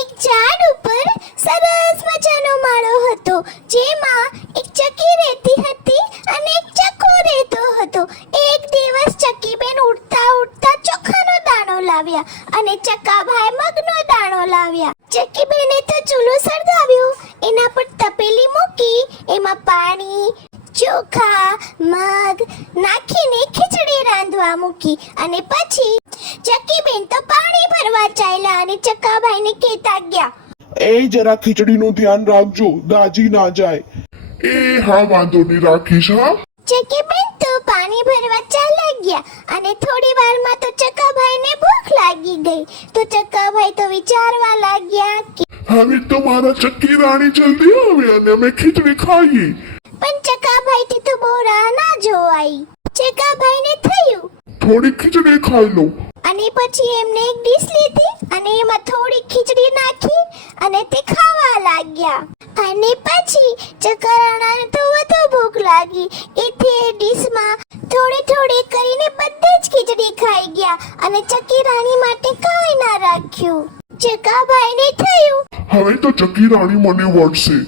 એક ઝાડ ઉપર સરસ મજાનો માળો હતો, જેમાં એક ચકી રહેતી હતી અને એક ચકો રહેતો હતો. એક દિવસ ચકીબેન ઉડતા ઉડતા ચોખાનો દાણો લાવ્યા અને ચક્કાભાઈ મગનો દાણો લાવ્યા. ચકીબેને તો ચૂલો સળગાવ્યો, એના પર તપેલી મૂકી, એમાં પાણી, ચોખા, મગ નાખીને ખીચડી રાંધવા મૂકી અને પછી ચક્કીબેન તો પાણી ભરવા ચાલ્યા અને ચક્કાભાઈને કહેતા ગયા એ જરા ખીચડીનું ધ્યાન રાખજો દાજી ના જાય. એ હા વાંધો નહીં રાખીશ હા. ચક્કીબેન તો પાણી ભરવા ચાલ્યા ગયા અને થોડી વારમાં તો ચક્કાભાઈને ભૂખ લાગી ગઈ. તો ચક્કાભાઈ તો વિચારવા લાગ્યા કે હવે તો મારા ચક્કી રાણી જલ્દી આવે અને અમે ખીચડી ખાઈએ. પણ ચક્કાભાઈથી તો બહુ રાહ ના જોવાઈ. ચક્કાભાઈને થયું થોડી ખીચડી ખાઈ લઉં. અને પછી એમને એક ડીશ લીધી અને એમાં થોડી ખીચડી નાખી અને તે ખાવા લાગ્યા. અને પછી ચકરાણાને તો વધુ ભૂખ લાગી. એથી એ ડીશમાં થોડી થોડી કરીને બધી જ ખીચડી ખાઈ ગયા અને ચકી રાણી માટે કાંઈ ના રાખ્યું. ચકાભાઈને થયું. હવે તો ચકી રાણી મને વળશે.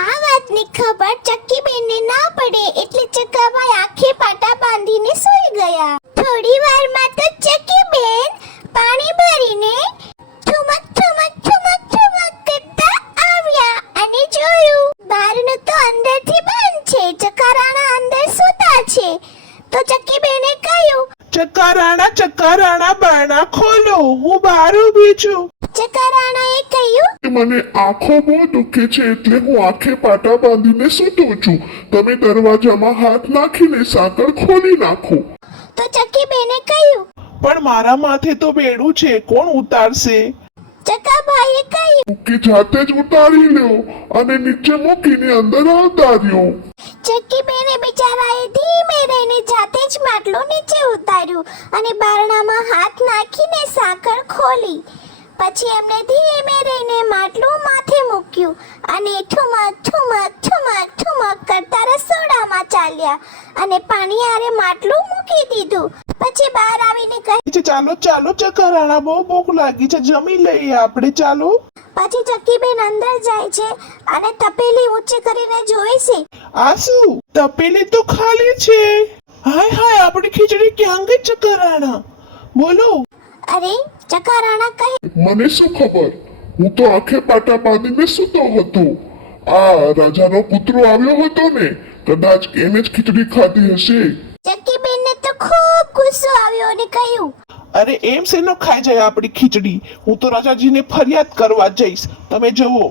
આ વાતની ખબર ચક્કી બેનને ના પડે એટલે ચકાભાઈ આંખે પાટા બાંધીને સૂઈ ગયા. થોડી વારમાં તો ચક્કીબેન પાણી ભરીને ઠુમક ઠુમક ઠુમક ઠુમક કરતા આવ્યા અને જોયું બહારનું તો અંદરથી બંધ છે ચકારાણા અંદર સૂતા છે. તો બેને કહ્યું ચકારાણા ચકારાણા બારણા ખોલો હું બહાર ઊભી છું. ચકારાણાએ કહ્યું કે મને આંખો બહુ દુખે છે એટલે હું આંખે પાટા બાંધીને સૂતો છું. તમે દરવાજામાં હાથ નાખીને સાંકળ ખોલી નાખો. તો ચક્કીબેને કહ્યું. પણ મારા માથે તો બેડું છે કોણ ઉતારશે? ચકાભાઈએ કહ્યું. કે જાતે જ ઉતારી લો અને નીચે મૂકીને અંદર આવતા રહ્યો ચક્કીબેને બિચારાએ ધીમે રહીને જાતે જ માટલું નીચે ઉતાર્યું અને બારણામાં હાથ નાખીને સાંકળ ખોલી. પછી એમને ધીમે રહીને માટલું માથે મૂક્યું અને ઠુમક ઠુમક ઠુમક ઠુમક કરતા રસોડામાં ચાલ્યા અને પાણી આરે માટલું મૂકી દીધું. પછી બહાર આવીને કહ્યું છે, ચાલો ચાલો ચકરાણા બહુ ભૂખ લાગી છે જમી લઈએ આપણે ચાલો. પછી ચક્કીબેન અંદર જાય છે અને તપેલી ઊંચી કરીને જોવે છે. આ શું? તપેલી તો ખાલી છે. હાય હાય આપણી ખીચડી ક્યાં ગઈ ચકરાણા? બોલો. અરે ચકારાણા કહે મને શું ખબર? હું તો આંખે પાટા બાંધીને સૂતો હતો. આ રાજાનો પુત્ર આવ્યો હતો ને કદાચ એને જ ખીચડી ખાધી હશે. ચક્કીબેનને તો ખૂબ ગુસ્સો આવ્યો અને કહ્યું અરે એમ શેનો ખાઈ જાય આપણી ખીચડી? હું તો રાજાજીને ફરિયાદ કરવા જઈશ. તમે જુઓ.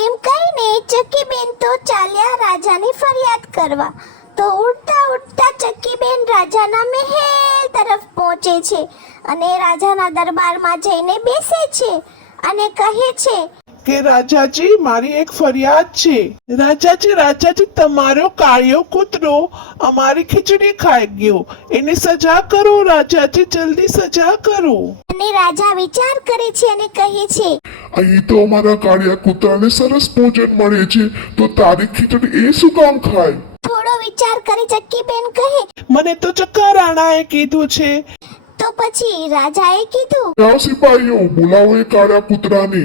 એમ કહીને બેન તો ચાલ્યા રાજાની ફરિયાદ કરવા. તો ઉડતા ઉડતા ચક્કીબેન રાજાના મહેલ તરફ પહોંચે છે. અને રાજાના દરબારમાં જઈને બેસે છે અને કહે છે કે રાજાજી મારી એક ફરિયાદ છે. રાજાજી રાજાજી તમારો કાળિયો કૂતરો અમારી ખીચડી ખાઈ ગયો. એની સજા કરો રાજાજી જલ્દી સજા કરો. અને રાજા વિચાર કરે છે અને કહે છે અહીં તો અમારા કાળિયા કૂતરાને સરસ ભોજન મળે છે. તો તારી ખીચડી એ શું કામ ખાય? થોડો વિચાર કરી ચક્કીબેન કહે મને તો ચક્કારાણાએ કીધું છે પછી રાજાએ કીધું જાઓ સિપાહીઓ બોલાવો એ કાળા કૂતરાને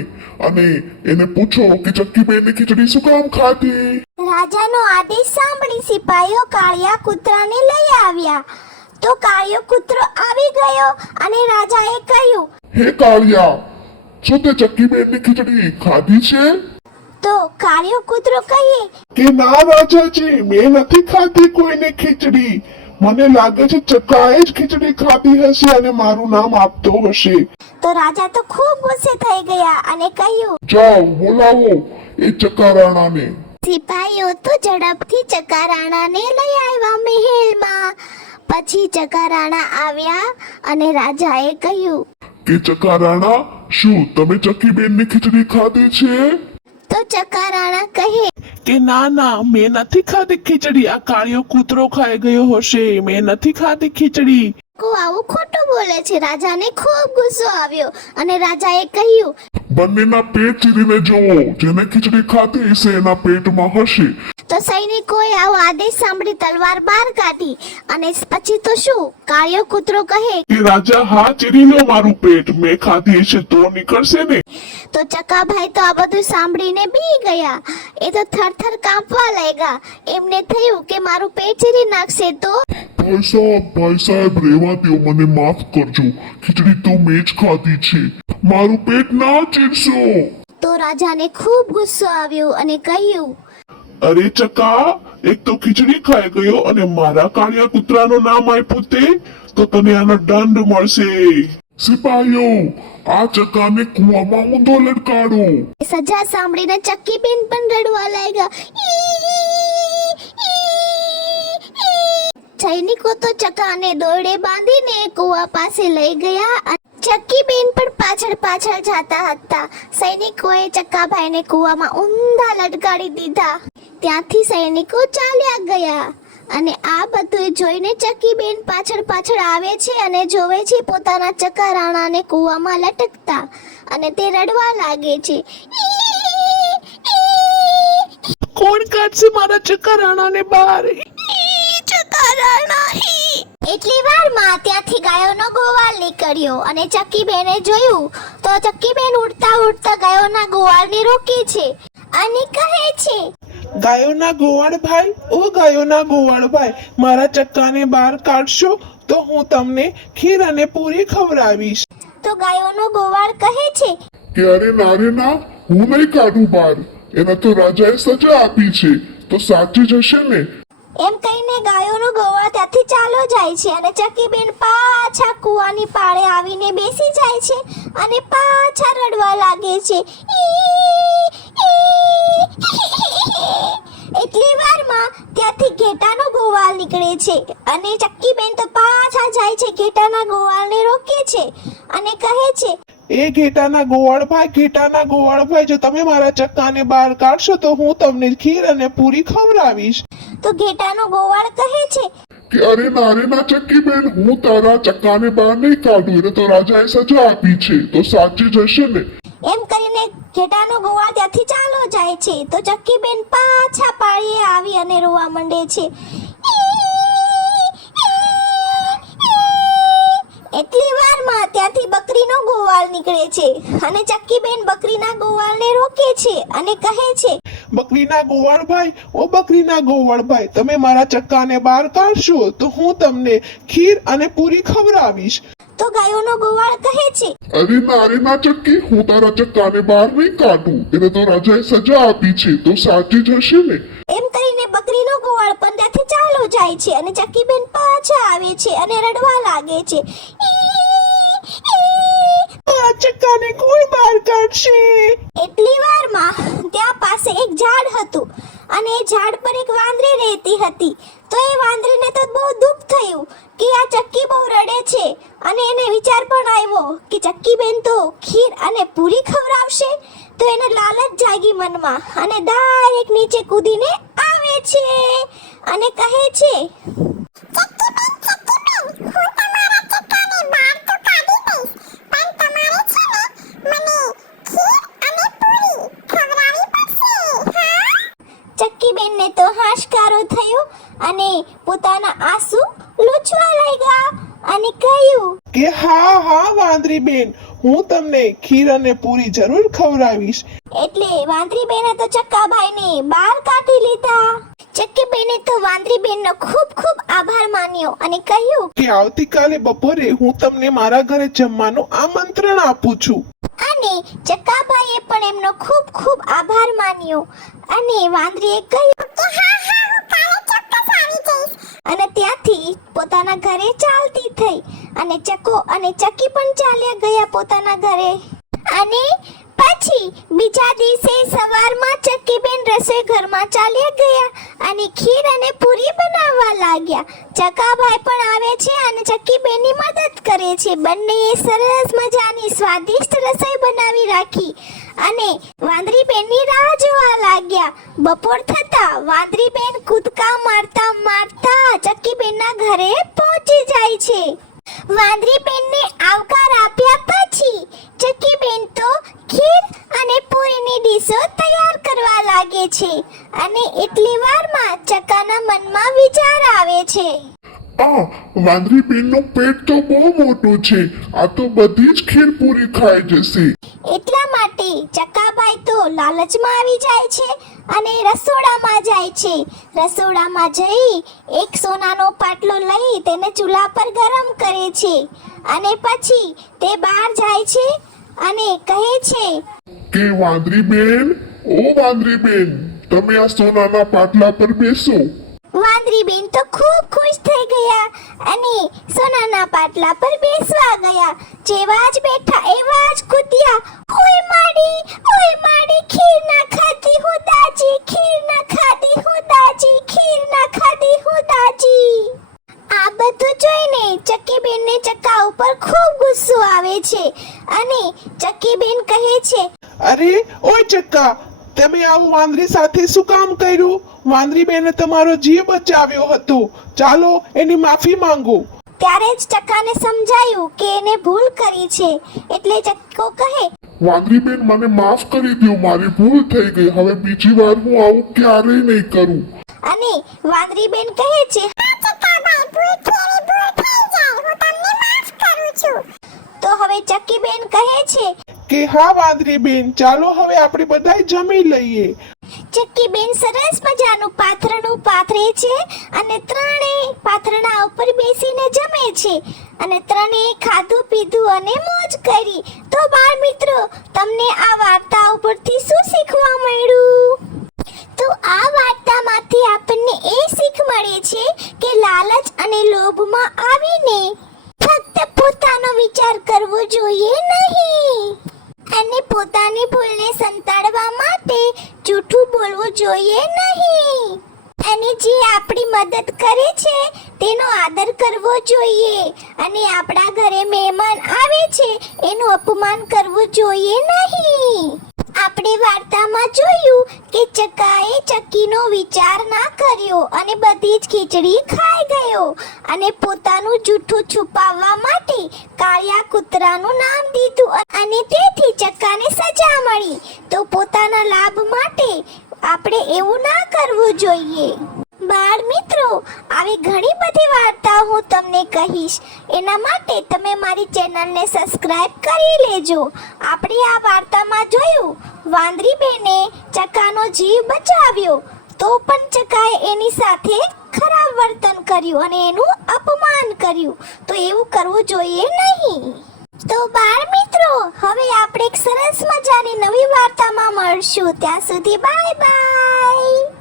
અને એને પૂછો કે ચક્કીબેનની ખીચડી શું કામ ખાધી? રાજાનો આદેશ સાંભળી સિપાહીઓ કાળિયા કૂતરાને લઈ આવ્યા. તો કાળિયો કૂતરો આવી ગયો અને રાજાએ કહ્યું હે કાળિયા શું તે ચક્કીબેનની ખીચડી ખાધી છે? તો કાળિયો કૂતરો કહે કે ના રાજાજી મેં નથી ખાધી કોઈને ખીચડી. મને લાગે છે ચકાએ જ ખીચડી ખાધી હશે અને મારું નામ આપતો હશે. તો રાજા તો ખૂબ ગુસ્સે થઈ ગયા અને કહ્યું જાઓ બોલાવો એ ચકારાણાને. સિપાહીઓ તો ઝડપથી ચકારાણાને લઈ આવ્યા મહેલમાં. પછી ચકારાણા આવ્યા અને રાજાએ કહ્યું કે ચકારાણા શું તમે ચક્કીબેનની ખીચડી ખાધી છે? તો ચકારાણા કહે કે ના ના મેં નથી ખાધી ખીચડી. આ કાળિયો કૂતરો ખાઈ ગયો હશે. મેં નથી ખાધી ખીચડી. કો આવું ખોટું બોલે છે? રાજાને ખૂબ ગુસ્સો આવ્યો અને રાજાએ કહ્યું બંનેના પેટ ચીરીને જુઓ. જેને ખીચડી ખાધી હશે એના પેટમાં હશે. સૈનિકોએ આવો આદેશ સાંભળી તલવાર બહાર કાઢી અને પછી તો શું? કાળિયો કૂતરો કહે કે રાજા હા ચીરી લો મારું પેટ મેં ખાધી છે તો નીકળશે ને? તો ચકાભાઈ તો આ બધું સાંભળીને બી ગયા. એ તો થરથર કાંપવા લાગ્યા. એમને થયું કે મારું પેટ ચીરી નાખશે તો? ભાઈ સાહેબ ભાઈ સાહેબ રેવા દો મને માફ કરજો. ખીચડી તો મેં જ ખાધી છે. મારું પેટ ના ચીરશો. તો રાજાને ખૂબ ગુસ્સો આવ્યો અને કહ્યું અરે ચકા, એક તો ખીચડી ખાઈ ગયો અને મારા કાળિયા કૂતરાનું નામ આપ્યું તે, તો તને આનો દંડ મળશે. સિપાહીઓ, આ ચકાને કુવામાં ઊંધો લટકાડો. સજા સાંભળીને ચક્કીબેન પણ રડવા લાગ્યા. સૈનિકો તો ચકાને દોરડે બાંધીને કુવા પાસે લઈ ગયા ચક્કીબેન પણ પાછળ પાછળ જાતા હતા. સૈનિકોએ ચક્કાભાઈને કુવામાં ઊંધા લટકાડી દીધા. ત્યાંથી સૈનિકો ચાલ્યા ગયા અને આ બધું જોઈને ચકીબેન પાછળ પાછળ આવે છે અને જોવે છે પોતાના ચકારાણાને રાણાને કુવામાં લટકતા અને તે રડવા લાગે છે. કોણ કાઢશે મારા ચકરાણાને બહાર? એટલી વારમાં ત્યાંથી ગાયોનો ગોવાળ નીકળ્યો અને ચક્કીબેને જોયું તો ચક્કીબેન ઉડતા ઉડતા ગાયોના ગોવાળને રોકે છે અને કહે છે ગાયોના ગોવાળભાઈ ઓ ગાયોના ગોવાળભાઈ મારા ચક્કાને બહાર કાઢશો તો હું તમને ખીર અને પૂરી ખવડાવીશ તો ગાયોનો ગોવાળ કહે છે કે અરે નારે ના હું નહીં કાઢું બહાર એને તો રાજાએ સજા આપી છે તો સાચી જશે ને એમ કહીને ગાયોનો ગોવાળ ત્યાંથી ચાલો જાય છે અને ચક્કીબેન પાછા કૂવાની પાળે આવીને બેસી જાય છે અને પાછા રડવા લાગે છે એટલી વારમાં ત્યાંથી ઘેટાનો ગોવાળ નીકળે છે અને ચક્કીબેન તો પાછા જાય છે ઘેટાના ગોવાળને રોકે છે અને કહે છે એ ઘેટાના ગોવાળભાઈ ઘેટાના ગોવાળભાઈ જો તમે મારા ચક્કાને બહાર કાઢશો તો હું તમને ખીર અને પૂરી ખવડાવીશ. તો ઘેટાનો ગોવાળ કહે છે કે અરે નારે ના ચક્કી બેન હું તારા ચક્કાને બહાર નહીં કાઢું એને તો રાજાએ સજા આપી છે તો સાચી જ હશે ને? એમ કરીને ઘેટાનો ગોવાળ ત્યાંથી ચાલો જાય છે. તો ચક્કીબેન પાછા પાળીએ આવી અને રોવા માંડે છે. એટલી વારમાં ત્યાંથી બકરીનો ગોવાળ નીકળે છે. અને ચક્કીબેન બકરીના ગોવાળને રોકે છે અને કહે છે બકરીના ગોવાળભાઈ ઓ બકરીના ગોવાળભાઈ તમે મારા ચક્કાને બહાર કાઢશો તો હું તમને ખીર અને પૂરી ખવડાવીશ. તો ગાયોનો ગોવાળ કહે છે. અરે નારે ના ચક્કી હું તારા ચક્કાને બહાર નહીં કાઢું. એને તો રાજાએ સજા આપી છે તો સાચી જ હશે ને? એમ કરીને બકરીનો ગોવાળ પણ ત્યાંથી ચાલો જાય છે અને ચક્કીબેન પાછા આવે છે અને રડવા લાગે છે. ચક્કાને કોણ બહાર કાઢશે. એટલી વારમાં ત્યાં પાસે એક ઝાડ હતું અને એ ઝાડ પર એક વાંદરી રહેતી હતી. તો એ વાંદરીને તો બહુ દુઃખ થયું કે આ ચક્કી બહુ રડે છે અને એને વિચાર પણ આવ્યો કે ચક્કી બેન તો ખીર અને પૂરી ખવડાવશે તો એને લાલચ જાગી મનમાં અને ડાયરેક્ટ નીચે કૂદીને આવે છે અને કહે છે ચક્કીબેનને તો હાશકારો થયો અને પોતાના આંસુ લૂછવા લાગ્યા અને કહ્યું કે હા હા વાંદરી બેન હું તમને ખીર અને પૂરી જરૂર ખવડાવીશ. એટલે વાંદરી બેને તો ચક્કાભાઈને બહાર કાઢી લીધા. ચક્કીબેને તો વાંદરી બેનનો ખૂબ ખૂબ આભાર માન્યો અને કહ્યું કે આવતીકાલે બપોરે હું તમને મારા ઘરે જમવાનું આમંત્રણ આપું છું. અને ચક્કાભાઈએ પણ એમનો ખૂબ ખૂબ આભાર માન્યો. અને વાંદરીએ કહ્યું કે હા હા હું કાલે ચોક્કસ આવી જઈશ અને ત્યાંથી પોતાના ઘરે ચાલતી થઈ અને ચકો અને ચકી પણ ચાલ્યા ગયા પોતાના ઘરે. અને પછી બીજા દિવસે સવારમાં ચક્કીબેન રસોઈ ઘરમાં ચાલ્યા ગયા અને ખીર અને પૂરી બનાવવા લાગ્યા. ચકાભાઈ પણ આવે છે અને ચક્કીબેનની મદદ કરે છે. બંનેએ સરસ મજાની સ્વાદિષ્ટ રસોઈ બનાવી રાખી અને વાંદરી બેનની રાહ વાગ્યા. બપોર થતા વાદરીબેન કૂદકા મારતા મારતા ચક્કીબેનના ઘરે પહોંચી જાય છે. વાંદરીબેનને આવકાર આપ્યા પછી ચક્કીબેન તો ખીર અને પૂરીની ડીશો તૈયાર કરવા લાગે છે અને એટલી વારમાં ચકાના મનમાં વિચાર આવે છે. આ વાંદરીબેનનું પેટ તો બહુ મોટું છે. આ તો બધી જ ખીર પૂરી ખાઈ જશે. એટલા માટે ચકાબાઈ તો લાલચમાં આવી જાય છે અને રસોડામાં જાય છે. રસોડામાં જઈ એક સોનાનો પાટલો લઈ તેને ચૂલા પર ગરમ કરે છે અને પછી તે બહાર જાય છે અને કહે છે, કે વાંદરી બેન ઓ વાંદરી બેન તમે આ સોનાના પાટલા પર બેસો. વાંદરી બેન તો ખૂબ ખુશ થઈ ગયા અને સોનાના પાટલા પર બેસવા ગયા. જેવા જ બેઠા, એવા જ કૂદ્યા. ઓય માડી ઓય માડી, ખીર ના ખાધી હું દાજી, ખીર ના ખાધી હું દાજી, ખીર ના ખાધી હું દાજી. આ બધું જોઈને ચક્કીબેન ને ચક્કા ઉપર ખૂબ ગુસ્સો આવે છે અને ચકીબેન કહે છે, અરે, ઓય ચક્કા તમે આવું વાંદરી સાથે શું કામ કર્યું? વાંદરી બેને તમારો જીવ બચાવ્યો હતો. ચાલો એની માફી માંગો. ત્યારે જ ચક્કાને સમજાયું કે એને ભૂલ કરી છે. એટલે ચક્કો કહે વાંદરી બેન મને માફ કરી દો મારી ભૂલ થઈ ગઈ. હવે બીજી વાર હું આવું ક્યારેય નહીં કરું. અને વાંદરી બેન કહે છે તો હવે ચક્કી બેન કહે છે કે હા, વાંદરી બેન, ચાલો હવે આપણે બધાય જમી લઈએ. ચક્કી બેન, સરસ મજાનું પાથરણું પાથરે છે અને ત્રણેય પાથરણા ઉપર બેસીને જમે છે અને ત્રણેય ખાધું પીધું અને મોજ કરી. તો બાળ મિત્રો, તમને આ વાર્તા ઉપરથી શું શીખવા મળ્યું? તો આ વાર્તામાંથી આપણને એ શીખ મળે છે કે લાલચ અને લોભમાં આવીને ફક્ત પોતાનો વિચાર કરવો જોઈએ નહીં. અને પોતાની ભૂલને સંતાડવા માટે જૂઠું બોલવું જોઈએ નહીં. અને જે આપણી મદદ કરે છે, તેનો આદર કરવો જોઈએ. અને આપણા ઘરે મહેમાન આવે છે, એનું અપમાન કરવું જોઈએ નહીં. આપણે વાર્તામાં જોયું કે ચકાએ ચક્કીનો વિચાર ના કર્યો અને બધી જ ખીચડી ખાઈ ગયો અને પોતાનું જૂઠું છુપાવવા માટે કાળિયા કૂતરાનું નામ દીધું અને તેથી ચક્કાને સજા મળી. તો પોતાના લાભ માટે આપણે એવું ના કરવું જોઈએ. બાળ મિત્રો, આવી ઘણી બધી વાર્તાઓ હું તમને કહીશ. એના માટે તમે મારી ચેનલને સબસ્ક્રાઇબ કરી લેજો. આપણે આ વાર્તામાં જોયું વાંદરી બેને ચકાનો જીવ બચાવ્યો. તો પણ ચકાએ એની સાથે ખરાબ વર્તન કર્યું અને એનું અપમાન કર્યું. તો એવું કરવું જોઈએ નહીં. તો બાળ મિત્રો, હવે આપણે એક સરસ મજાની નવી વાર્તામાં મળશું. ત્યાં સુધી બાય બાય